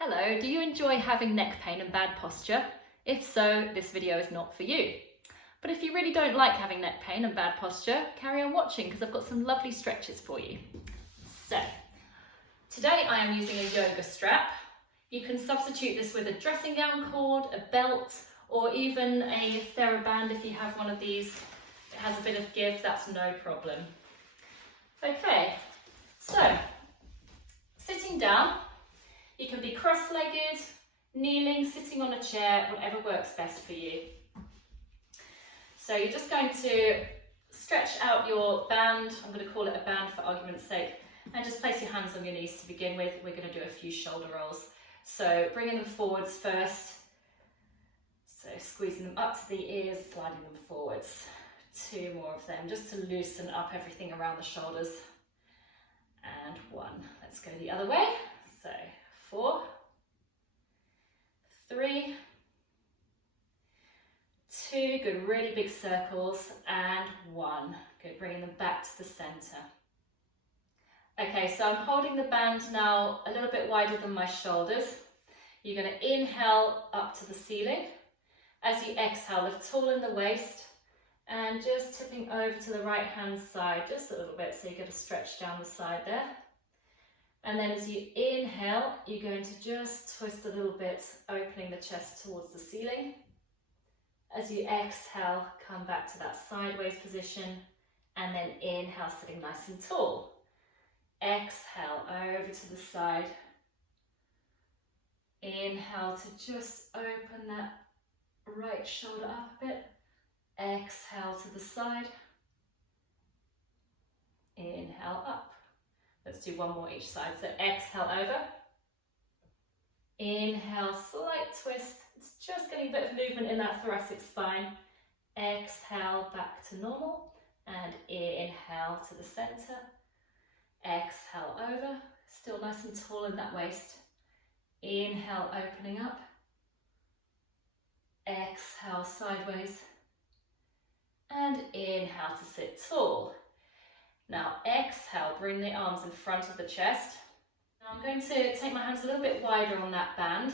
Hello, do you enjoy having neck pain and bad posture? If so, this video is not for you. But if you really don't like having neck pain and bad posture, carry on watching because I've got some lovely stretches for you. So, today I am using a yoga strap. You can substitute this with a dressing gown cord, a belt, or even a TheraBand if you have one of these. It has a bit of give, that's no problem. Okay, so sitting down, you can be cross-legged, kneeling, sitting on a chair, whatever works best for you. So you're just going to stretch out your band, I'm going to call it a band for argument's sake, and just place your hands on your knees to begin with. We're going to do a few shoulder rolls. So bringing them forwards first, so squeezing them up to the ears, sliding them forwards. 2 more of them, just to loosen up everything around the shoulders. And 1. Let's go the other way. So 4, 3, 2, good, really big circles, and 1. Good, bringing them back to the center. Okay, so I'm holding the band now a little bit wider than my shoulders. You're going to inhale up to the ceiling. As you exhale, lift tall in the waist and just tipping over to the right hand side just a little bit so you get a stretch down the side there. And then as you inhale, you're going to just twist a little bit, opening the chest towards the ceiling. As you exhale, come back to that sideways position, and then inhale, sitting nice and tall. Exhale, over to the side. Inhale to just open that right shoulder up a bit. Exhale to the side. Inhale up. Let's do 1 more each side. So exhale over. Inhale, slight twist. It's just getting a bit of movement in that thoracic spine. Exhale back to normal. And inhale to the center. Exhale over. Still nice and tall in that waist. Inhale, opening up. Exhale, sideways. And inhale to sit tall. Now exhale, bring the arms in front of the chest. Now I'm going to take my hands a little bit wider on that band.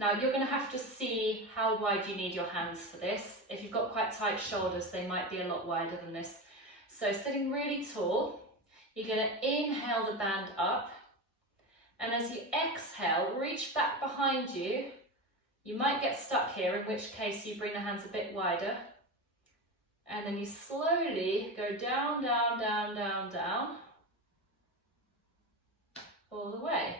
Now you're going to have to see how wide you need your hands for this. If you've got quite tight shoulders, they might be a lot wider than this. So sitting really tall, you're going to inhale the band up. And as you exhale, reach back behind you. You might get stuck here, in which case you bring the hands a bit wider. And then you slowly go down, down, down, down, down, all the way.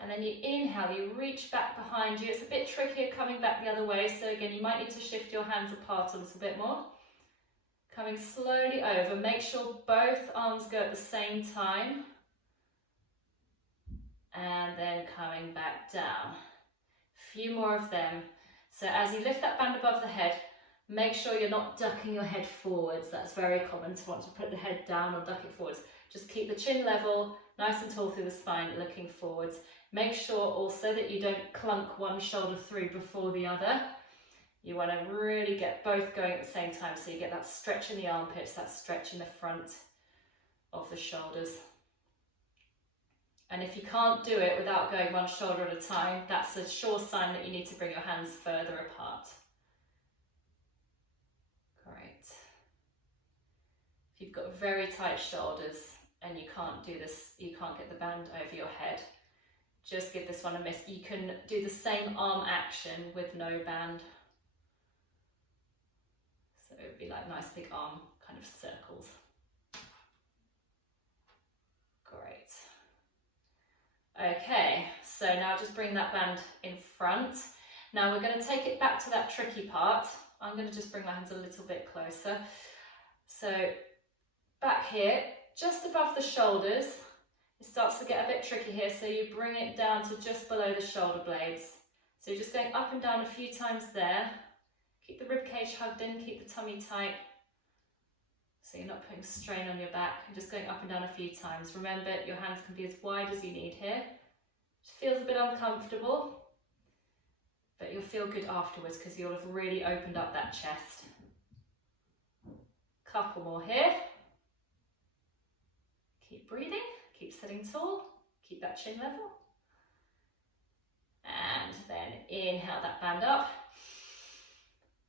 And then you inhale, you reach back behind you. It's a bit trickier coming back the other way, so again, you might need to shift your hands apart a little bit more. Coming slowly over, make sure both arms go at the same time. And then coming back down. A few more of them. So as you lift that band above the head, make sure you're not ducking your head forwards. That's very common to want to put the head down or duck it forwards. Just keep the chin level, nice and tall through the spine, looking forwards. Make sure also that you don't clunk one shoulder through before the other. You want to really get both going at the same time so you get that stretch in the armpits, that stretch in the front of the shoulders. And if you can't do it without going one shoulder at a time, that's a sure sign that you need to bring your hands further apart. Great. If you've got very tight shoulders and you can't do this, you can't get the band over your head, just give this one a miss. You can do the same arm action with no band. So it would be like nice big arm kind of circles. Great. Okay, so now just bring that band in front. Now we're going to take it back to that tricky part. I'm going to just bring my hands a little bit closer. So back here, just above the shoulders, it starts to get a bit tricky here, so you bring it down to just below the shoulder blades. So you're just going up and down a few times there. Keep the rib cage hugged in, keep the tummy tight, so you're not putting strain on your back. You're just going up and down a few times. Remember, your hands can be as wide as you need here. It feels a bit uncomfortable, but you'll feel good afterwards because you'll have really opened up that chest. Couple more here. Keep breathing, keep sitting tall, keep that chin level. And then inhale that band up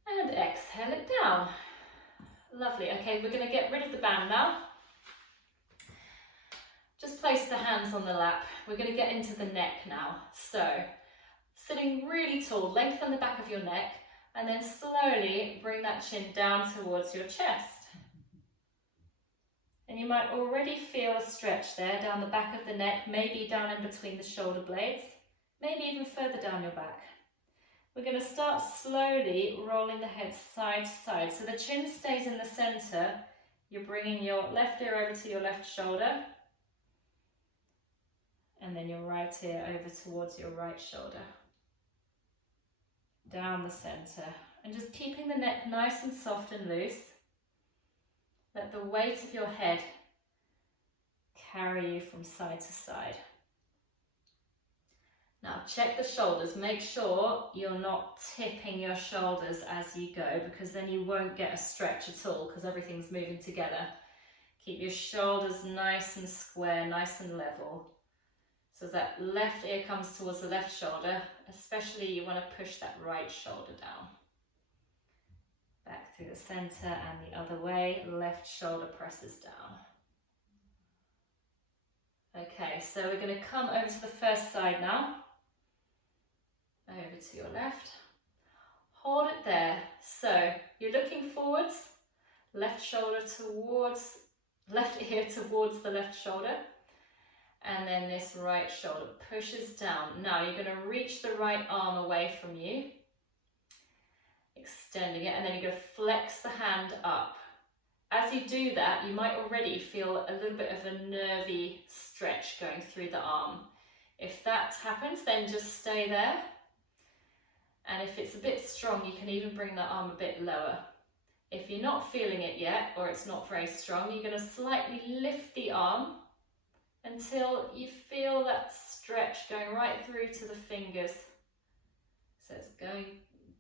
and exhale it down. Lovely. Okay, we're going to get rid of the band now. Just place the hands on the lap. We're going to get into the neck now. So, sitting really tall, lengthen the back of your neck, and then slowly bring that chin down towards your chest. And you might already feel a stretch there down the back of the neck, maybe down in between the shoulder blades, maybe even further down your back. We're going to start slowly rolling the head side to side. So the chin stays in the center. You're bringing your left ear over to your left shoulder. And then your right ear over towards your right shoulder. Down the center. And just keeping the neck nice and soft and loose. Let the weight of your head carry you from side to side. Now check the shoulders. Make sure you're not tipping your shoulders as you go, because then you won't get a stretch at all because everything's moving together. Keep your shoulders nice and square, nice and level. So as that left ear comes towards the left shoulder, especially you want to push that right shoulder down. Back through the center and the other way, left shoulder presses down. Okay, so we're going to come over to the first side now. Over to your left. Hold it there. So you're looking forwards, left shoulder towards, left ear towards the left shoulder. And then this right shoulder pushes down. Now you're going to reach the right arm away from you, extending it, and then you're going to flex the hand up. As you do that, you might already feel a little bit of a nervy stretch going through the arm. If that happens, then just stay there. And if it's a bit strong, you can even bring the arm a bit lower. If you're not feeling it yet, or it's not very strong, you're going to slightly lift the arm until you feel that stretch going right through to the fingers. So it's going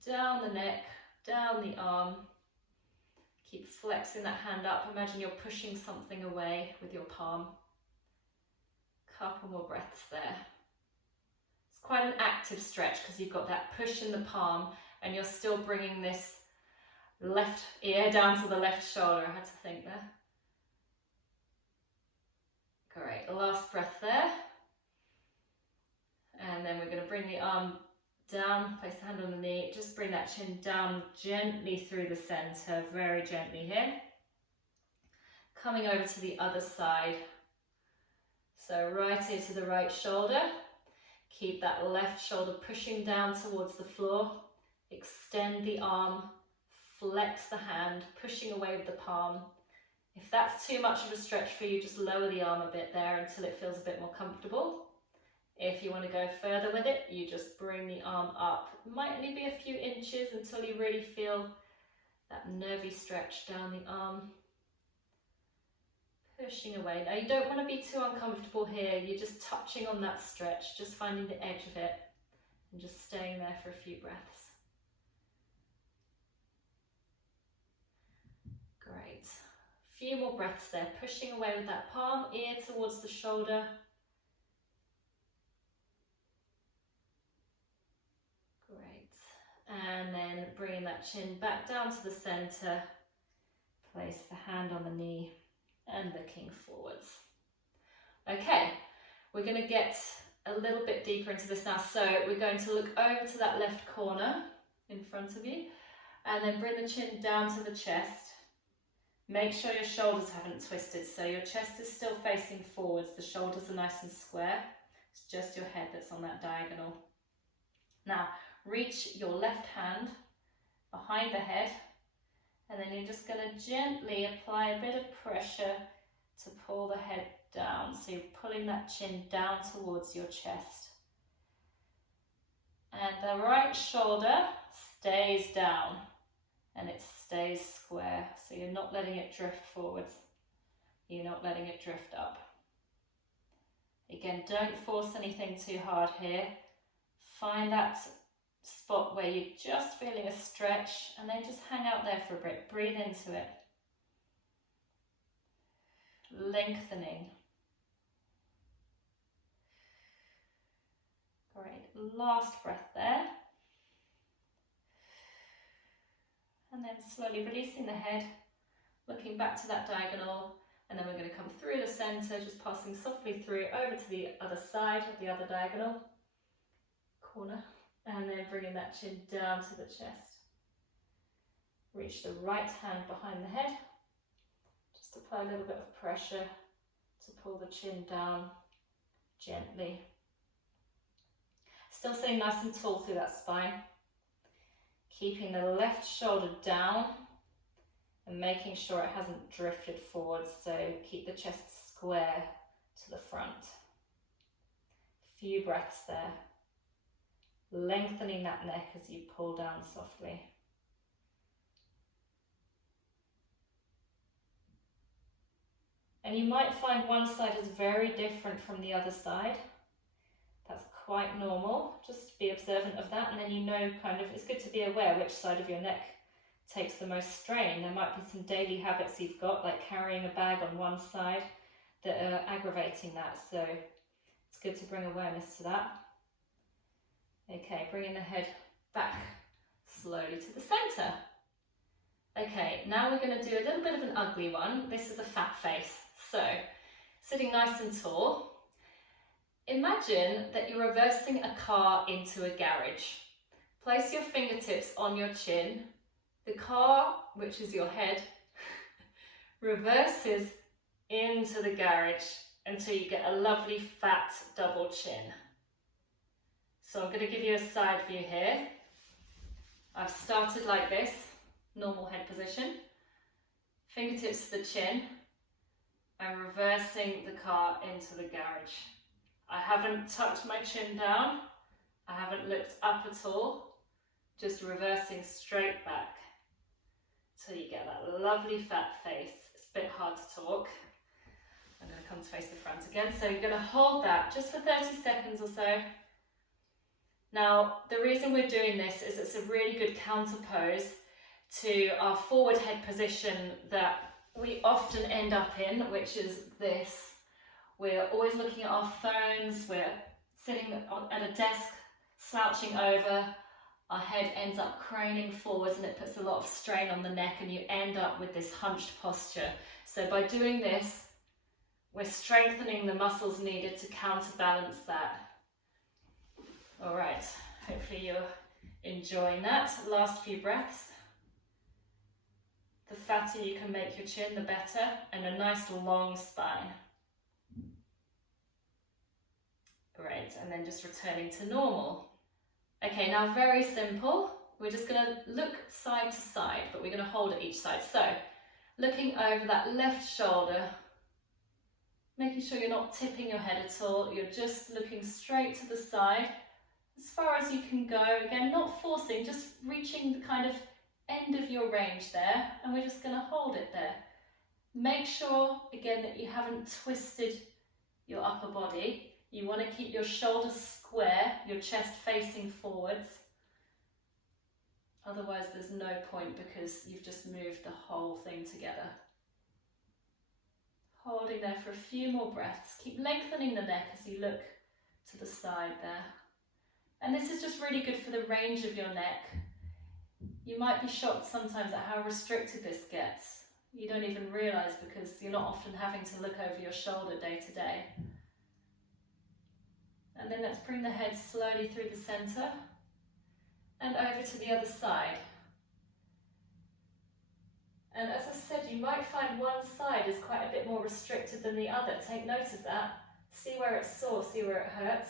down the neck, down the arm. Keep flexing that hand up. Imagine you're pushing something away with your palm. Couple more breaths there. It's quite an active stretch because you've got that push in the palm and you're still bringing this left ear down to the left shoulder. I had to think there. Great, last breath there. And then we're going to bring the arm down, place the hand on the knee, just bring that chin down gently through the center, very gently here. Coming over to the other side. So right ear to the right shoulder. Keep that left shoulder pushing down towards the floor. Extend the arm, flex the hand, pushing away with the palm. If that's too much of a stretch for you, just lower the arm a bit there until it feels a bit more comfortable. If you want to go further with it, you just bring the arm up. It might only be a few inches until you really feel that nervy stretch down the arm. Pushing away. Now you don't want to be too uncomfortable here. You're just touching on that stretch, just finding the edge of it and just staying there for a few breaths. Great. Few more breaths there, pushing away with that palm, ear towards the shoulder. Great. And then bringing that chin back down to the center. Place the hand on the knee and looking forwards. Okay, we're going to get a little bit deeper into this now. So we're going to look over to that left corner in front of you and then bring the chin down to the chest. Make sure your shoulders haven't twisted, so your chest is still facing forwards, the shoulders are nice and square. It's just your head that's on that diagonal. Now, reach your left hand behind the head, and then you're just going to gently apply a bit of pressure to pull the head down. So you're pulling that chin down towards your chest. And the right shoulder stays down. And it stays square, so you're not letting it drift forwards. You're not letting it drift up. Again, don't force anything too hard here. Find that spot where you're just feeling a stretch and then just hang out there for a bit. Breathe into it. Lengthening. Great. last breath there. And then slowly releasing the head, looking back to that diagonal, and then we're going to come through the center, just passing softly through over to the other side of the other diagonal corner, and then bringing that chin down to the chest. Reach the right hand behind the head, just apply a little bit of pressure to pull the chin down gently. Still staying nice and tall through that spine. Keeping the left shoulder down and making sure it hasn't drifted forward, so keep the chest square to the front. Few breaths there. Lengthening that neck as you pull down softly. And you might find one side is very different from the other side. That's quite normal. Just be observant of that, and then you know kind of, it's good to be aware which side of your neck takes the most strain. There might be some daily habits you've got, like carrying a bag on one side, that are aggravating that. So it's good to bring awareness to that. Okay, bringing the head back slowly to the center. Okay, now we're going to do a little bit of an ugly one. This is a fat face. So, sitting nice and tall. Imagine that you're reversing a car into a garage. Place your fingertips on your chin. The car, which is your head, reverses into the garage until you get a lovely fat double chin. So I'm going to give you a side view here. I've started like this, normal head position. Fingertips to the chin. I'm reversing the car into the garage. I haven't tucked my chin down. I haven't looked up at all. Just reversing straight back till you get that lovely fat face. It's a bit hard to talk. I'm going to come to face the front again. So you're going to hold that just for 30 seconds or so. Now, the reason we're doing this is it's a really good counter pose to our forward head position that we often end up in, which is this. We're always looking at our phones, we're sitting at a desk, slouching over, our head ends up craning forwards and it puts a lot of strain on the neck and you end up with this hunched posture. So by doing this, we're strengthening the muscles needed to counterbalance that. All right, hopefully you're enjoying that. Last few breaths. The fatter you can make your chin, the better, and a nice long spine. Great, and then just returning to normal. Okay, now very simple. We're just going to look side to side, but we're going to hold at each side. So, looking over that left shoulder, making sure you're not tipping your head at all. You're just looking straight to the side, as far as you can go. Again, not forcing, just reaching the kind of end of your range there, and we're just going to hold it there. Make sure, again, that you haven't twisted your upper body. You want to keep your shoulders square, your chest facing forwards. Otherwise, there's no point because you've just moved the whole thing together. Holding there for a few more breaths. Keep lengthening the neck as you look to the side there. And this is just really good for the range of your neck. You might be shocked sometimes at how restricted this gets. You don't even realise because you're not often having to look over your shoulder day to day. And then let's bring the head slowly through the centre and over to the other side. And as I said, you might find one side is quite a bit more restricted than the other. Take note of that. See where it's sore, see where it hurts.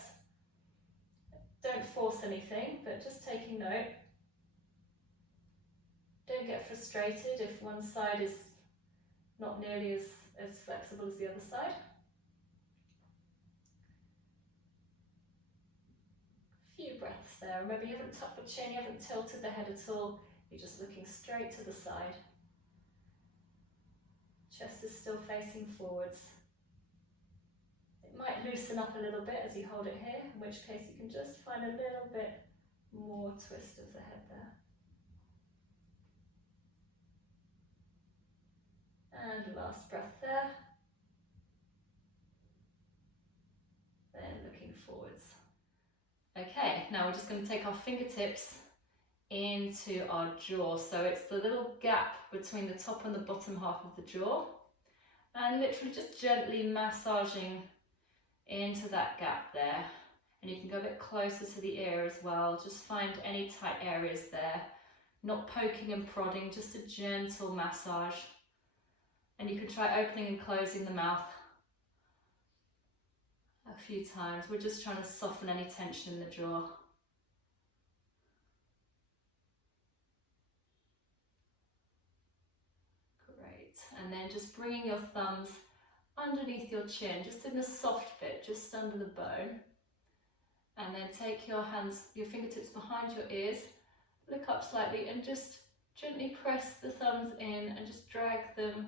Don't force anything, but just taking note. Don't get frustrated if one side is not nearly as flexible as the other side. Few breaths there. Remember, you haven't tucked the chin, you haven't tilted the head at all. You're just looking straight to the side. Chest is still facing forwards. It might loosen up a little bit as you hold it here, in which case you can just find a little bit more twist of the head there. And last breath there. Then looking forwards. Okay, Okay, now we're just going to take our fingertips into our jaw. So it's the little gap between the top and the bottom half of the jaw. And literally just gently massaging into that gap there. And you can go a bit closer to the ear as well. Just find any tight areas there. Not poking and prodding, just a gentle massage. And you can try opening and closing the mouth a few times. We're just trying to soften any tension in the jaw. Great. And then just bringing your thumbs underneath your chin, just in the soft bit, just under the bone. And then take your hands, your fingertips behind your ears, look up slightly and just gently press the thumbs in and just drag them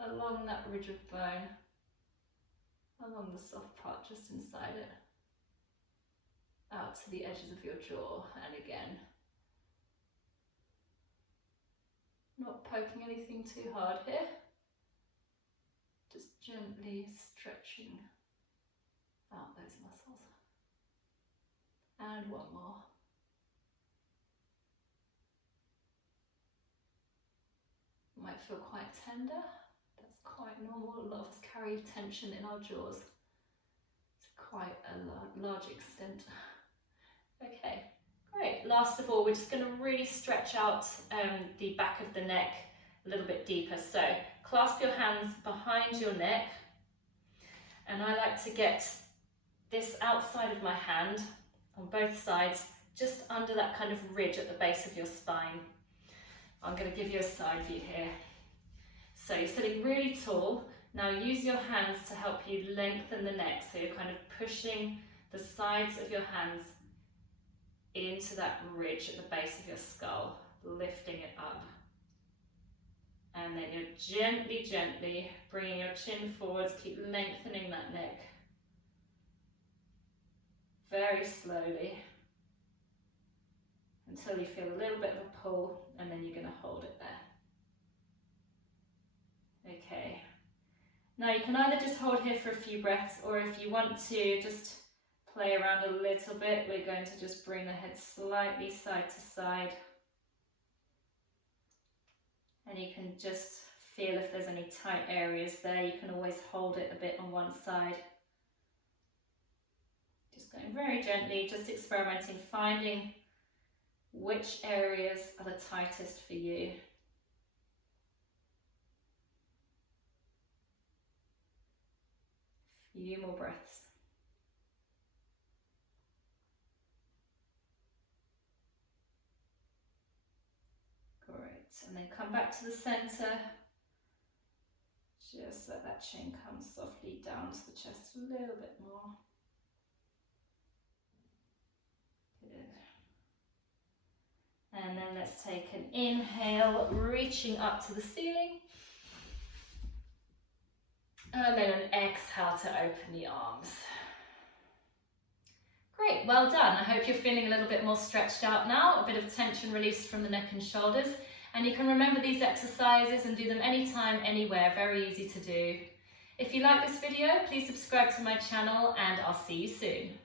along that ridge of bone, along the soft part just inside it, out to the edges of your jaw. And again, not poking anything too hard here, just gently stretching out those muscles. And one more. Might feel quite tender. That's quite normal. A lot of us carry tension in our jaws to quite a large extent. Okay, great. Last of all, we're just going to really stretch out the back of the neck a little bit deeper. So clasp your hands behind your neck, and I like to get this outside of my hand on both sides, just under that kind of ridge at the base of your spine. I'm going to give you a side view here. So you're sitting really tall. Now use your hands to help you lengthen the neck. So you're kind of pushing the sides of your hands into that ridge at the base of your skull, lifting it up. And then you're gently, gently bringing your chin forwards, keep lengthening that neck. Very slowly, until you feel a little bit of a pull, and then you're going to hold it there. Okay. Now you can either just hold here for a few breaths, or if you want to just play around a little bit, we're going to just bring the head slightly side to side. And you can just feel if there's any tight areas there. You can always hold it a bit on one side. Just going very gently, just experimenting, finding which areas are the tightest for you. Few more breaths. Great, and then come back to the center. Just let that chin come softly down to the chest a little bit more. And then let's take an inhale, reaching up to the ceiling. And then an exhale to open the arms. Great, well done. I hope you're feeling a little bit more stretched out now, a bit of tension released from the neck and shoulders. And you can remember these exercises and do them anytime, anywhere, very easy to do. If you like this video, please subscribe to my channel and I'll see you soon.